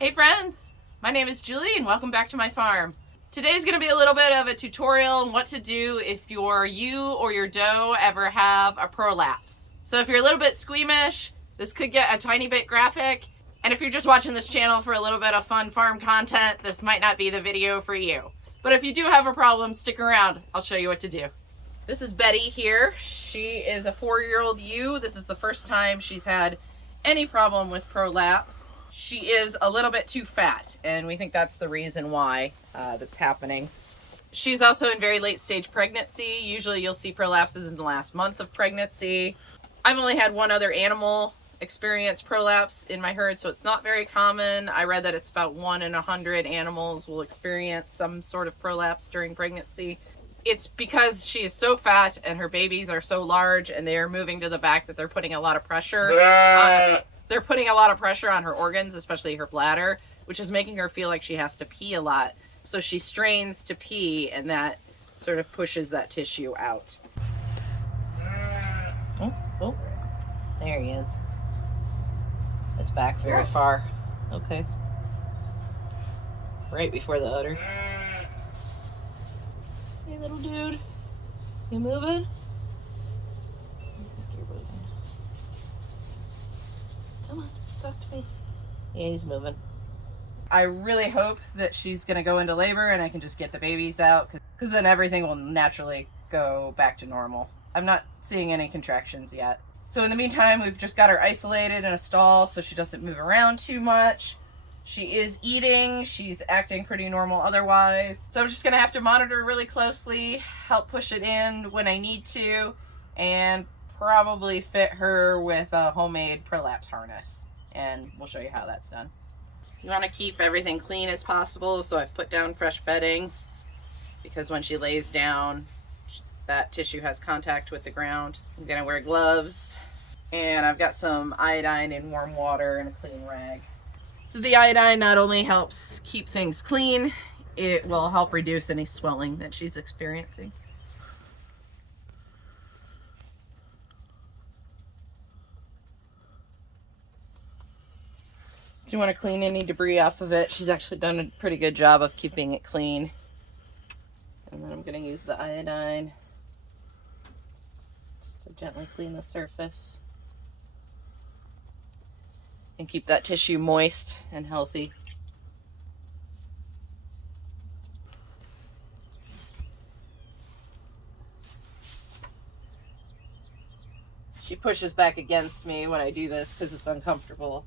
Hey friends, my name is Julie and welcome back to my farm. Today's going to be a little bit of a tutorial on what to do if you or your doe ever have a prolapse. So if you're a little bit squeamish, this could get a tiny bit graphic. And if you're just watching this channel for a little bit of fun farm content, this might not be the video for you. But if you do have a problem, stick around. I'll show you what to do. This is Betty here. She is a 4-year-old ewe. This is the first time she's had any problem with prolapse. She is a little bit too fat, and we think that's the reason why that's happening. She's also in very late stage pregnancy. Usually you'll see prolapses in the last month of pregnancy. I've only had one other animal experience prolapse in my herd, so it's not very common. I read that it's about 1 in 100 animals will experience some sort of prolapse during pregnancy. It's because she is so fat and her babies are so large and they are moving to the back that they're putting a lot of pressure on her organs, especially her bladder, which is making her feel like she has to pee a lot. So she strains to pee, and that sort of pushes that tissue out. Oh, there he is. It's back very far. Okay. Right before the udder. Hey, little dude. You moving? I think you're moving. Come on, talk to me. Yeah, he's moving. I really hope that she's going to go into labor and I can just get the babies out, because then everything will naturally go back to normal. I'm not seeing any contractions yet. So in the meantime, we've just got her isolated in a stall so she doesn't move around too much. She is eating. She's acting pretty normal otherwise. So I'm just going to have to monitor really closely, help push it in when I need to, and probably fit her with a homemade prolapse harness. And we'll show you how that's done. You want to keep everything clean as possible, so I've put down fresh bedding, because when she lays down, that tissue has contact with the ground. I'm going to wear gloves, and I've got some iodine in warm water and a clean rag. So the iodine not only helps keep things clean, it will help reduce any swelling that she's experiencing. So you want to clean any debris off of it. She's actually done a pretty good job of keeping it clean. And then I'm going to use the iodine just to gently clean the surface and keep that tissue moist and healthy. She pushes back against me when I do this because it's uncomfortable.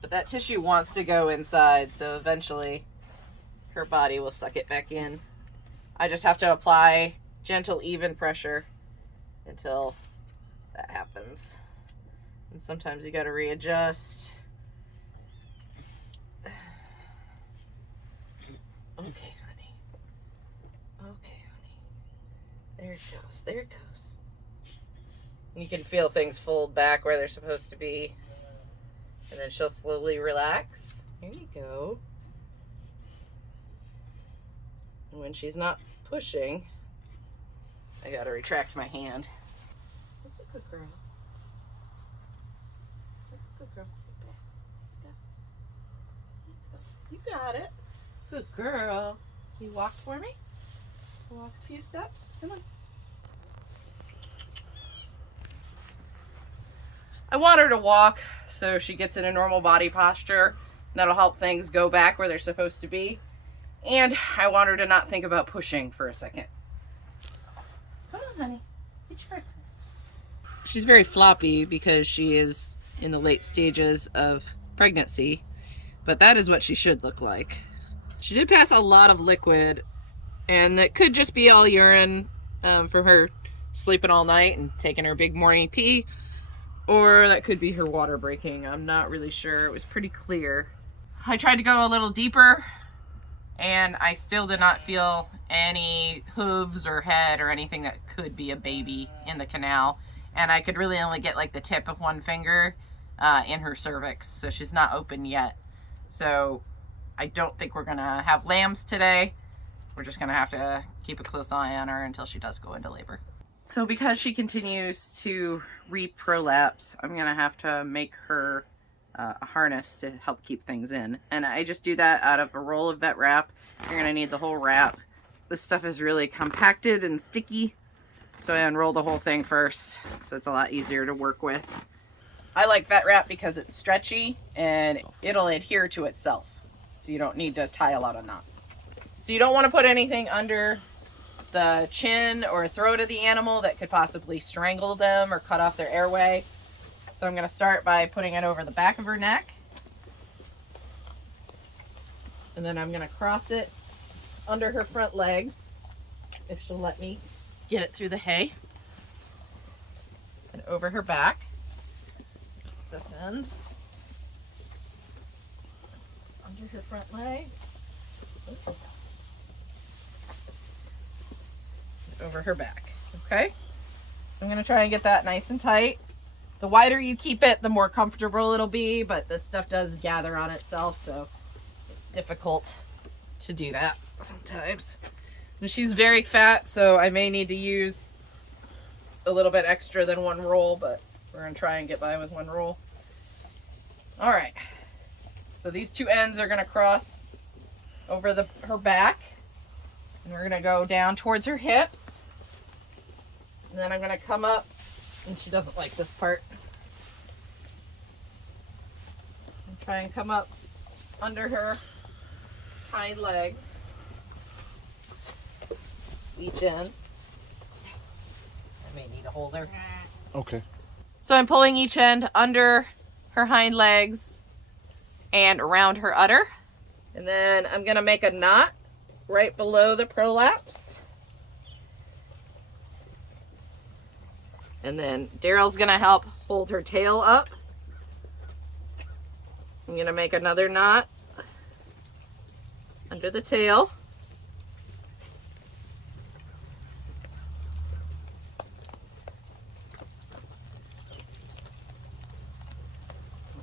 But that tissue wants to go inside, so eventually her body will suck it back in. I just have to apply gentle, even pressure until that happens. And sometimes you got to readjust. Okay, honey. Okay, honey. There it goes. There it goes. You can feel things fold back where they're supposed to be. And then she'll slowly relax. There you go. And when she's not pushing, I gotta retract my hand. That's a good girl. That's a good girl. Take it back. You got it. Good girl. You walk for me? Walk a few steps. Come on. I want her to walk so she gets in a normal body posture. That'll help things go back where they're supposed to be. And I want her to not think about pushing for a second. Come on, honey. Get your breakfast. She's very floppy because she is in the late stages of pregnancy, but that is what she should look like. She did pass a lot of liquid, and it could just be all urine from her sleeping all night and taking her big morning pee. Or that could be her water breaking. I'm not really sure. It was pretty clear. I tried to go a little deeper, and I still did not feel any hooves or head or anything that could be a baby in the canal. And I could really only get like the tip of one finger in her cervix. So she's not open yet. So I don't think we're gonna have lambs today. We're just gonna have to keep a close eye on her until she does go into labor. So because she continues to re-prolapse, I'm gonna have to make her a harness to help keep things in. And I just do that out of a roll of vet wrap. You're gonna need the whole wrap. This stuff is really compacted and sticky, so I unroll the whole thing first, so it's a lot easier to work with. I like vet wrap because it's stretchy and it'll adhere to itself, so you don't need to tie a lot of knots. So you don't want to put anything under the chin or throat of the animal that could possibly strangle them or cut off their airway. So I'm going to start by putting it over the back of her neck. And then I'm going to cross it under her front legs, if she'll let me get it through the hay. And over her back. This end. Under her front legs. Over her back. Okay, so I'm going to try and get that nice and tight. The wider you keep it, the more comfortable it'll be, but this stuff does gather on itself, so it's difficult to do that sometimes. And she's very fat, so I may need to use a little bit extra than one roll, but we're going to try and get by with one roll. All right, so these two ends are going to cross over her back, and we're going to go down towards her hips. And then I'm going to come up, and she doesn't like this part. And try and come up under her hind legs. Each end. I may need a holder. Okay. So I'm pulling each end under her hind legs and around her udder. And then I'm going to make a knot right below the prolapse. And then Daryl's gonna help hold her tail up. I'm gonna make another knot under the tail.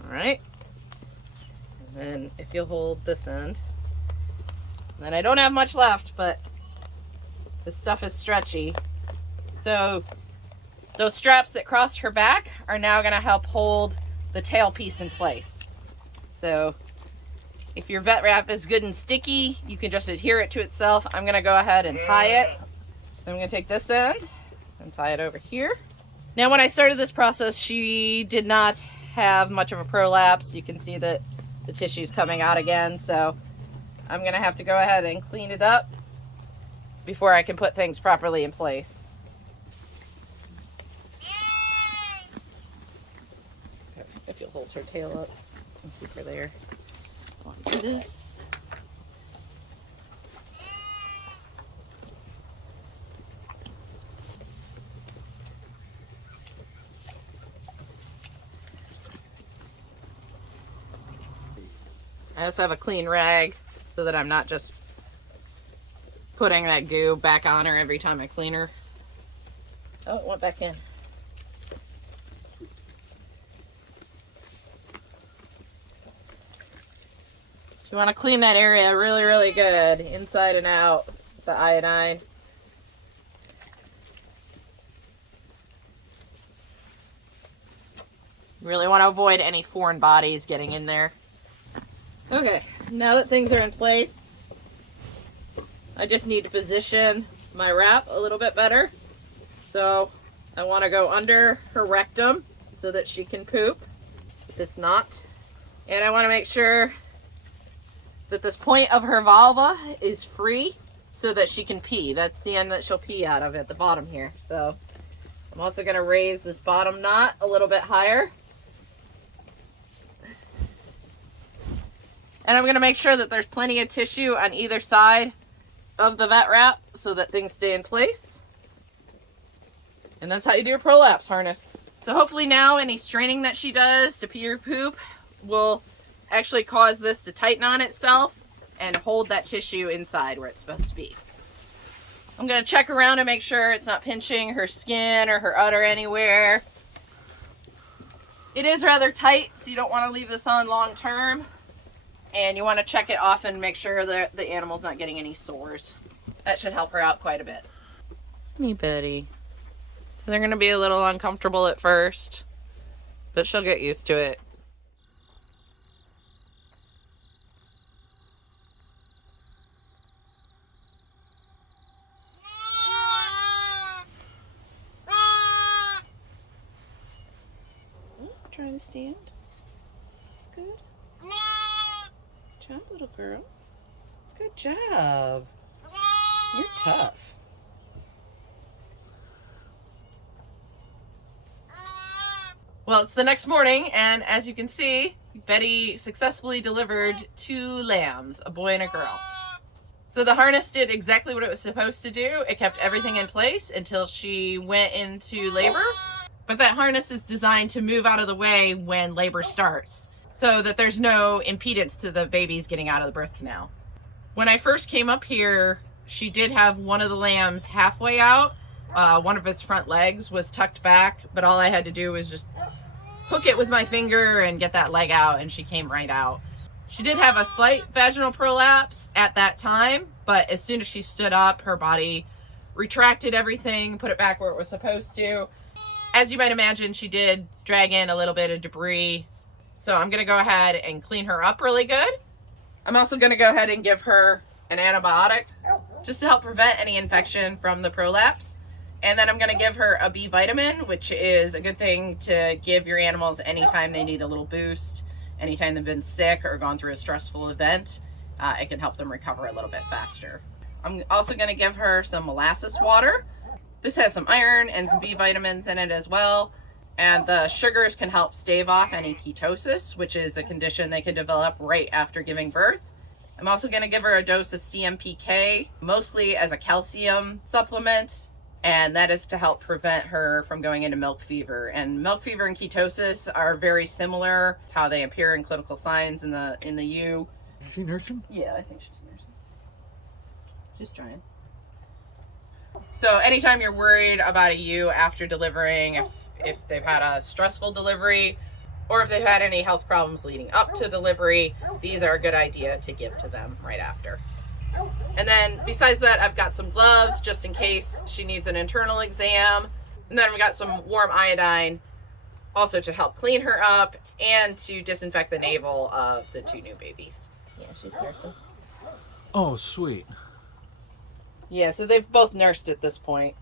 All right. And then if you'll hold this end. And then I don't have much left, but this stuff is stretchy. So those straps that crossed her back are now going to help hold the tail piece in place. So if your vet wrap is good and sticky, you can just adhere it to itself. I'm going to go ahead and tie it. So I'm going to take this end and tie it over here. Now when I started this process, she did not have much of a prolapse. You can see that the tissue's coming out again. So I'm going to have to go ahead and clean it up before I can put things properly in place. If you'll hold her tail up and keep her there. I'll do this. I also have a clean rag so that I'm not just putting that goo back on her every time I clean her. Oh, it went back in. You want to clean that area really, really good, inside and out, the iodine. Really want to avoid any foreign bodies getting in there. Okay, now that things are in place, I just need to position my wrap a little bit better. So I want to go under her rectum so that she can poop this knot. And I want to make sure that this point of her vulva is free so that she can pee. That's the end that she'll pee out of at the bottom here. So I'm also going to raise this bottom knot a little bit higher. And I'm going to make sure that there's plenty of tissue on either side of the vet wrap so that things stay in place. And that's how you do a prolapse harness. So hopefully now any straining that she does to pee or poop will actually cause this to tighten on itself and hold that tissue inside where it's supposed to be. I'm going to check around and make sure it's not pinching her skin or her udder anywhere. It is rather tight, so you don't want to leave this on long term. And you want to check it often and make sure that the animal's not getting any sores. That should help her out quite a bit. Me, Betty. So they're going to be a little uncomfortable at first, but she'll get used to it. Try to stand. That's good. Good job, little girl. Good job. You're tough. Well, it's the next morning, and as you can see, Betty successfully delivered 2 lambs, a boy and a girl. So the harness did exactly what it was supposed to do. It kept everything in place until she went into labor. But that harness is designed to move out of the way when labor starts, so that there's no impedance to the babies getting out of the birth canal. When I first came up here, she did have one of the lambs halfway out. One of its front legs was tucked back, but all I had to do was just hook it with my finger and get that leg out, and she came right out. She did have a slight vaginal prolapse at that time, but as soon as she stood up, her body retracted everything, put it back where it was supposed to. As you might imagine, she did drag in a little bit of debris. So I'm going to go ahead and clean her up really good. I'm also going to go ahead and give her an antibiotic just to help prevent any infection from the prolapse. And then I'm going to give her a B vitamin, which is a good thing to give your animals anytime they need a little boost, anytime they've been sick or gone through a stressful event. It can help them recover a little bit faster. I'm also going to give her some molasses water. This has some iron and some B vitamins in it as well. And the sugars can help stave off any ketosis, which is a condition they can develop right after giving birth. I'm also going to give her a dose of CMPK, mostly as a calcium supplement. And that is to help prevent her from going into milk fever. And milk fever and ketosis are very similar. It's how they appear in clinical signs in the U. Is she nursing? Yeah, I think she's nursing. She's trying. So anytime you're worried about a ewe after delivering, if they've had a stressful delivery, or if they've had any health problems leading up to delivery, these are a good idea to give to them right after. And then besides that, I've got some gloves just in case she needs an internal exam. And then I've got some warm iodine also to help clean her up and to disinfect the navel of the 2 new babies. Yeah, she's nursing. Oh, sweet. Yeah, so they've both nursed at this point.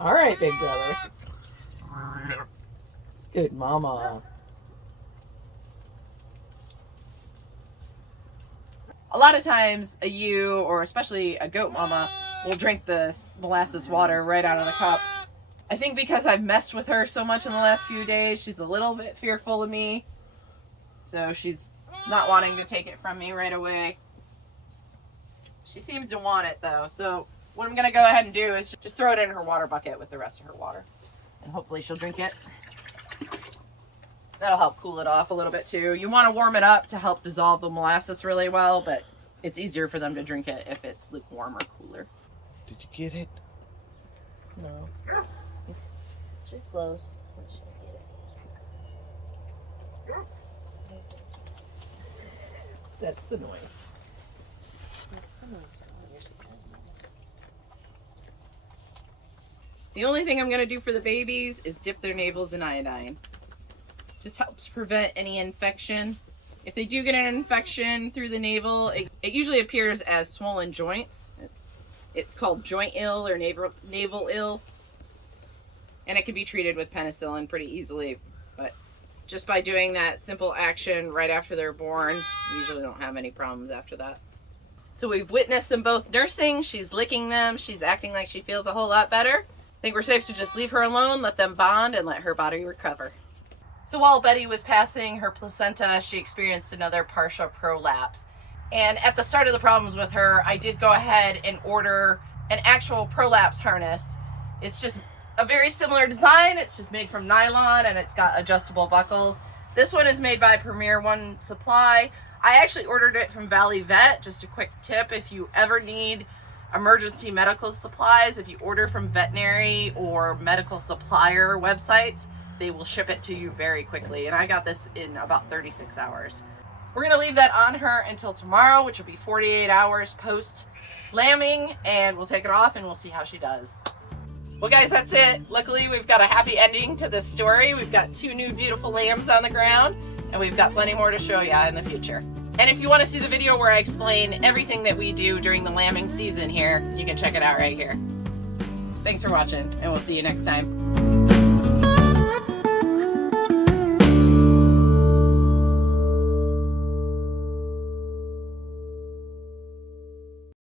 All right, big brother. Good mama. A lot of times a ewe, or especially a goat mama, will drink this molasses water right out of the cup. I think because I've messed with her so much in the last few days, she's a little bit fearful of me. So she's not wanting to take it from me right away. She seems to want it though. So what I'm going to go ahead and do is just throw it in her water bucket with the rest of her water. And hopefully she'll drink it. That'll help cool it off a little bit too. You want to warm it up to help dissolve the molasses really well, but it's easier for them to drink it if it's lukewarm or cooler. Did you get it? No. She's close. That's the noise. That's the noise. The only thing I'm going to do for the babies is dip their navels in iodine. Just helps prevent any infection. If they do get an infection through the navel, it usually appears as swollen joints. It's called joint ill or navel ill. And it can be treated with penicillin pretty easily. But just by doing that simple action right after they're born, you usually don't have any problems after that. So we've witnessed them both nursing. She's licking them. She's acting like she feels a whole lot better. I think we're safe to just leave her alone, let them bond, and let her body recover. So while Betty was passing her placenta, she experienced another partial prolapse. And at the start of the problems with her, I did go ahead and order an actual prolapse harness. It's just a very similar design. It's just made from nylon and it's got adjustable buckles. This one is made by Premier One Supply. I actually ordered it from Valley Vet. Just a quick tip, if you ever need emergency medical supplies, if you order from veterinary or medical supplier websites, they will ship it to you very quickly. And I got this in about 36 hours. We're gonna leave that on her until tomorrow, which will be 48 hours post lambing, and we'll take it off and we'll see how she does. Well guys, that's it. Luckily we've got a happy ending to this story. We've got 2 new beautiful lambs on the ground, and we've got plenty more to show you in the future. And if you want to see the video where I explain everything that we do during the lambing season here, you can check it out right here. Thanks for watching, and we'll see you next time.